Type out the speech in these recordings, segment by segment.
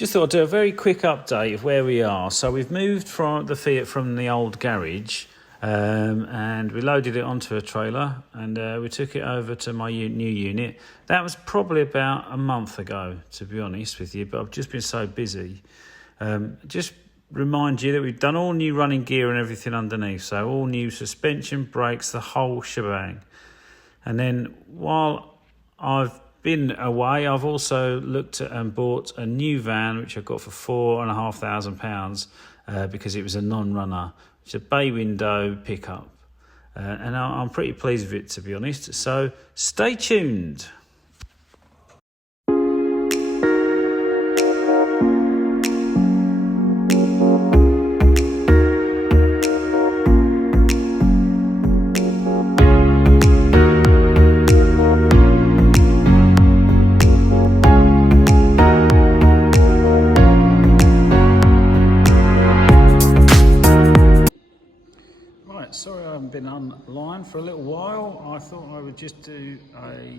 Just thought I'd do a very quick update of where we are. So we've moved from the Fiat from the old garage and we loaded it onto a trailer and we took it over to my new unit. That was probably about a month ago, to be honest with you, but I've just been so busy. Just remind you that we've done all new running gear and everything underneath. So all new suspension, brakes, the whole shebang. And then while I've been away, I've also looked at and bought a new van which I got for £4,500 because it was a non-runner. It's a bay window pickup and I'm pretty pleased with it, to be honest. So stay tuned. Sorry I haven't been online for a little while. I thought I would just do a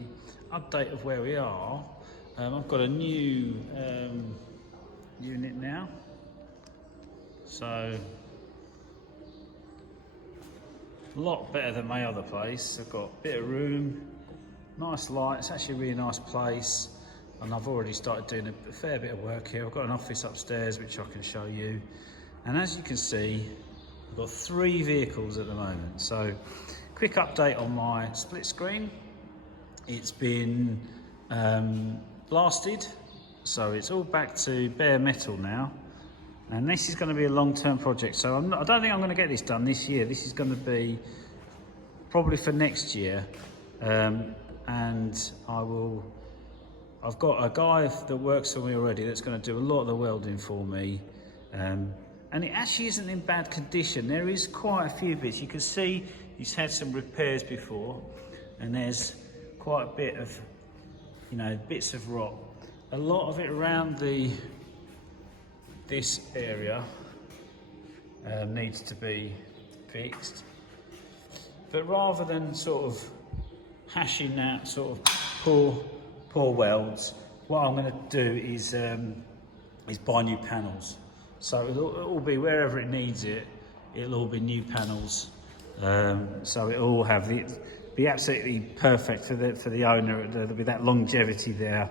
update of where we are. I've got a new unit now, so a lot better than my other place. I've got a bit of room, nice light. It's actually a really nice place, and I've already started doing a fair bit of work here. I've got an office upstairs which I can show you, and as you can see, I've got 3 vehicles at the moment. So quick update on my split screen. It's been blasted, so it's all back to bare metal now, and this is going to be a long-term project. So I don't think I'm going to get this done this year. This is going to be probably for next year, and I've got a guy that works for me already that's going to do a lot of the welding for me. And it actually isn't in bad condition. There is quite a few bits. You can see he's had some repairs before, and there's quite a bit of, bits of rot. A lot of it around this area needs to be fixed. But rather than sort of hashing out sort of poor welds, what I'm going to do is buy new panels. So it'll all be wherever it needs it. It'll all be new panels. So it'll all be absolutely perfect for the owner. There'll be that longevity there.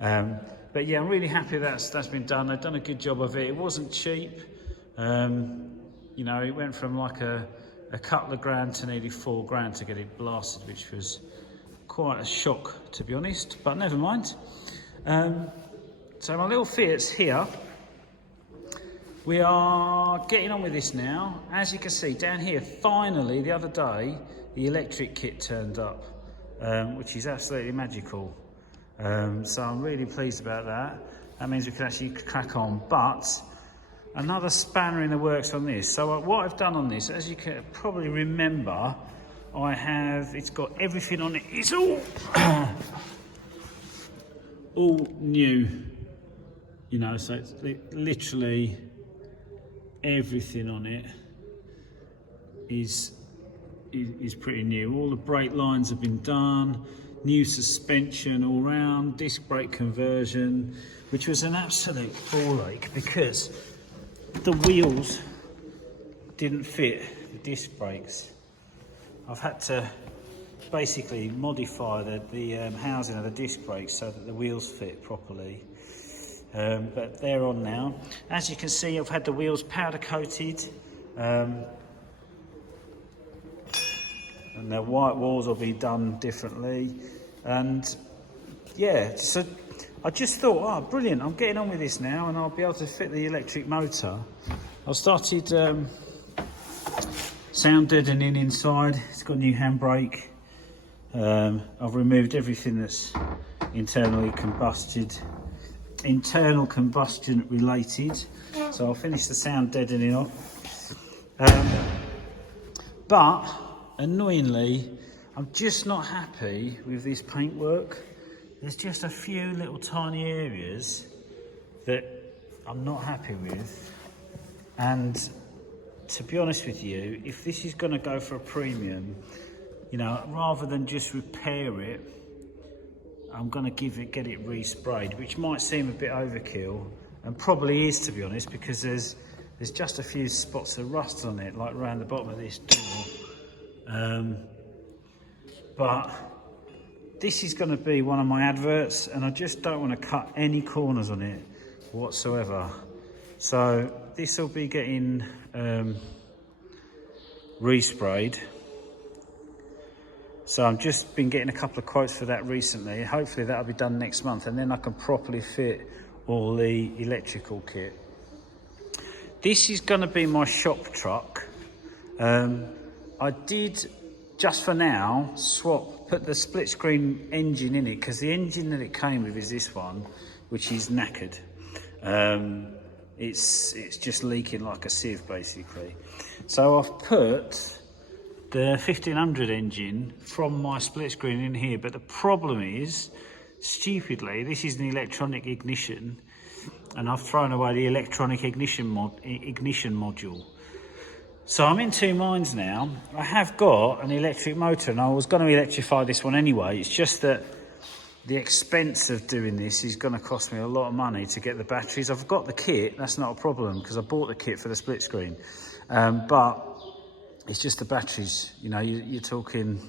But yeah, I'm really happy that's been done. They've done a good job of it. It wasn't cheap. It went from like a couple of grand to nearly £4,000 to get it blasted, which was quite a shock, to be honest. But never mind. So my little Fiat's here. We are getting on with this now. As you can see down here, finally the other day, the electric kit turned up, which is absolutely magical. So I'm really pleased about that. That means we can actually crack on. But another spanner in the works on this. So what I've done on this, as you can probably remember, it's got everything on it. It's all new, so it's literally everything on it is pretty new. All the brake lines have been done, new suspension all round, disc brake conversion, which was an absolute ball ache because the wheels didn't fit the disc brakes. I've had to basically modify the housing of the disc brakes so that the wheels fit properly. But they're on now. As you can see, I've had the wheels powder coated, and the white walls will be done differently. And yeah, so I just thought, oh brilliant, I'm getting on with this now, and I'll be able to fit the electric motor. I've started sound deadening inside. It's got a new handbrake. I've removed everything that's internal combustion related, so I'll finish the sound deadening off. But annoyingly, I'm just not happy with this paintwork. There's just a few little tiny areas that I'm not happy with, and to be honest with you, if this is going to go for a premium, rather than just repair it, I'm going to get it resprayed, which might seem a bit overkill, and probably is, to be honest, because there's just a few spots of rust on it, like around the bottom of this door. But this is going to be one of my adverts, and I just don't want to cut any corners on it whatsoever. So this will be getting resprayed. So I've just been getting a couple of quotes for that recently. Hopefully that'll be done next month, and then I can properly fit all the electrical kit. This is going to be my shop truck. I did, just for now, put the split screen engine in it, because the engine that it came with is this one, which is knackered. It's just leaking like a sieve, basically. So I've put the 1500 engine from my split screen in here, but the problem is, stupidly, this is an electronic ignition, and I've thrown away the electronic ignition module. So I'm in two minds now. I have got an electric motor, and I was going to electrify this one anyway. It's just that the expense of doing this is going to cost me a lot of money to get the batteries. I've got the kit, that's not a problem, because I bought the kit for the split screen. But it's just the batteries. You know, you're talking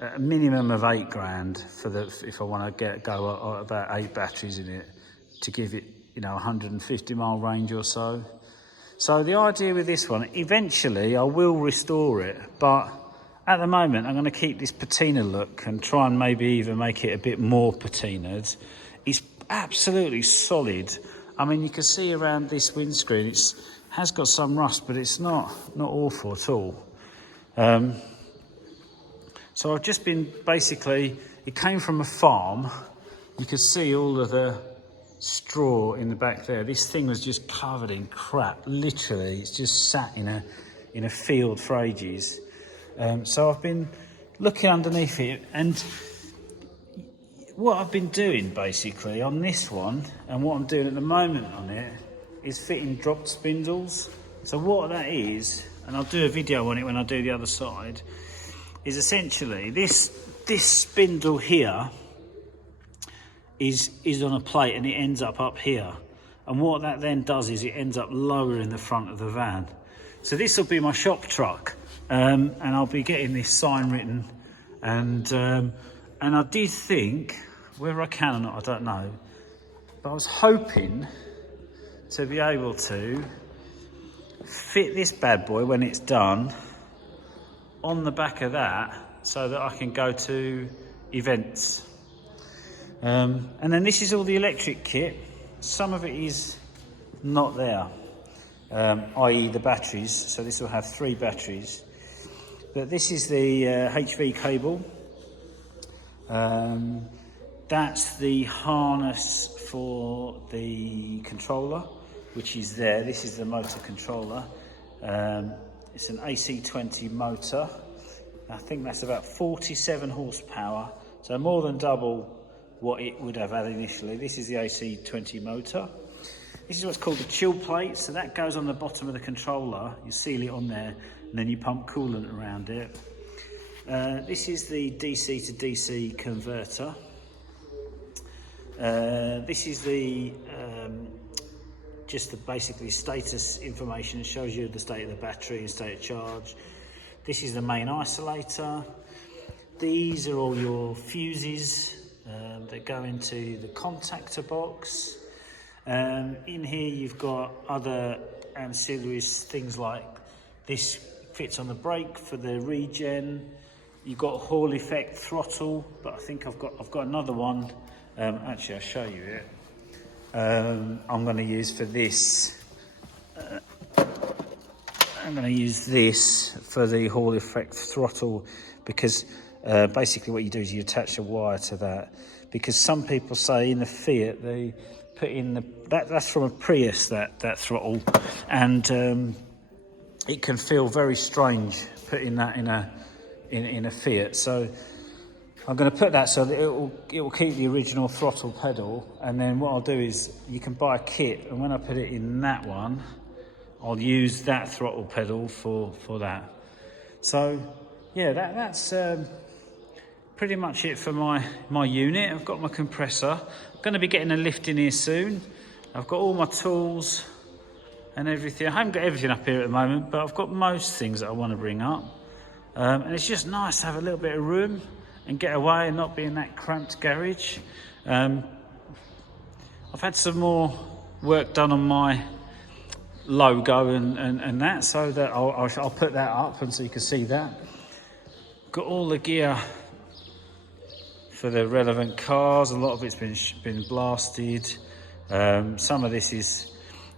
a minimum of £8,000 for if I want to go about 8 batteries in it to give it, you know, 150 mile range or so. So the idea with this one, eventually I will restore it, but at the moment I'm going to keep this patina look and try and maybe even make it a bit more patinaed. It's absolutely solid. I mean, you can see around this windscreen, it has got some rust, but it's not awful at all. So I've just been, basically, it came from a farm. You can see all of the straw in the back there. This thing was just covered in crap, literally. It's just sat in a field for ages. So I've been looking underneath it, and what I've been doing basically on this one, and what I'm doing at the moment on it, is fitting dropped spindles. So what that is, and I'll do a video on it when I do the other side, is essentially this spindle here is on a plate, and it ends up here. And what that then does is it ends up lower in the front of the van. So this will be my shop truck, and I'll be getting this sign written. And I did think, whether I can or not, I don't know, but I was hoping to be able to fit this bad boy when it's done on the back of that, so that I can go to events. And then this is all the electric kit. Some of it is not there, i.e. the batteries. So this will have 3 batteries. But this is the HV cable. That's the harness for the controller, which is there. This is the motor controller. It's an AC20 motor. I think that's about 47 horsepower, so more than double what it would have had initially. This is the AC20 motor. This is what's called the chill plate. So that goes on the bottom of the controller. You seal it on there, and then you pump coolant around it. This is the DC to DC converter. This is the basically status information. It shows you the state of the battery and state of charge. This is the main isolator. These are all your fuses that go into the contactor box. In here you've got other ancillaries, things like this fits on the brake for the regen. You've got a Hall effect throttle, but I think I've got another one. Actually, I'll show you it. I'm going to use for this. I'm going to use this for the Hall effect throttle, because basically what you do is you attach a wire to that, because some people say in the Fiat they put in that's from a Prius, that throttle, and it can feel very strange putting that in a Fiat. So I'm going to put that so that it will keep the original throttle pedal, and then what I'll do is you can buy a kit, and when I put it in that one, I'll use that throttle pedal for that. So yeah, that's pretty much it for my unit. I've got my compressor. I'm going to be getting a lift in here soon. I've got all my tools and everything. I haven't got everything up here at the moment, but I've got most things that I want to bring up. And it's just nice to have a little bit of room and get away and not be in that cramped garage. I've had some more work done on my logo and that, so that I'll put that up and so you can see that. Got all the gear for the relevant cars. A lot of it's been blasted. Some of this is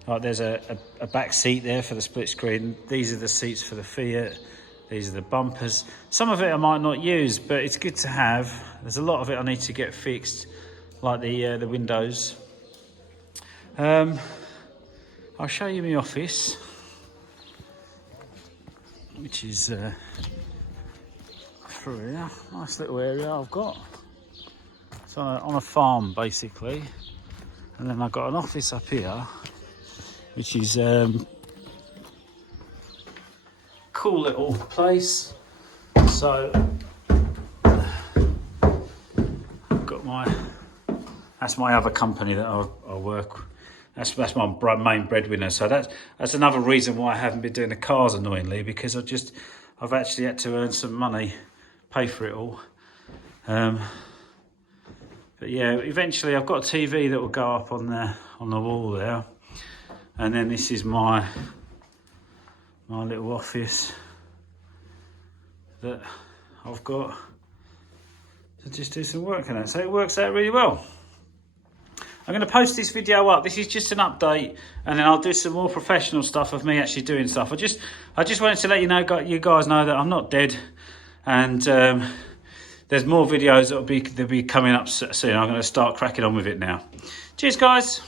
like there's a back seat there for the split screen. These are the seats for the Fiat. These are the bumpers. Some of it I might not use, but it's good to have. There's a lot of it I need to get fixed, like the windows. I'll show you my office, which is through here. Nice little area I've got. It's on a farm basically, and then I've got an office up here, which is cool little place. So I've got that's my other company that I work. That's my main breadwinner. So that's another reason why I haven't been doing the cars, annoyingly, because I've actually had to earn some money, pay for it all. But yeah, eventually I've got a TV that will go up on the wall there, and then this is my little office that I've got to just do some work on it. So it works out really well. I'm going to post this video up. This is just an update, and then I'll do some more professional stuff of me actually doing stuff. I just wanted to let you guys know that I'm not dead, and there's more videos that'll be coming up soon. I'm going to start cracking on with it now. Cheers, guys.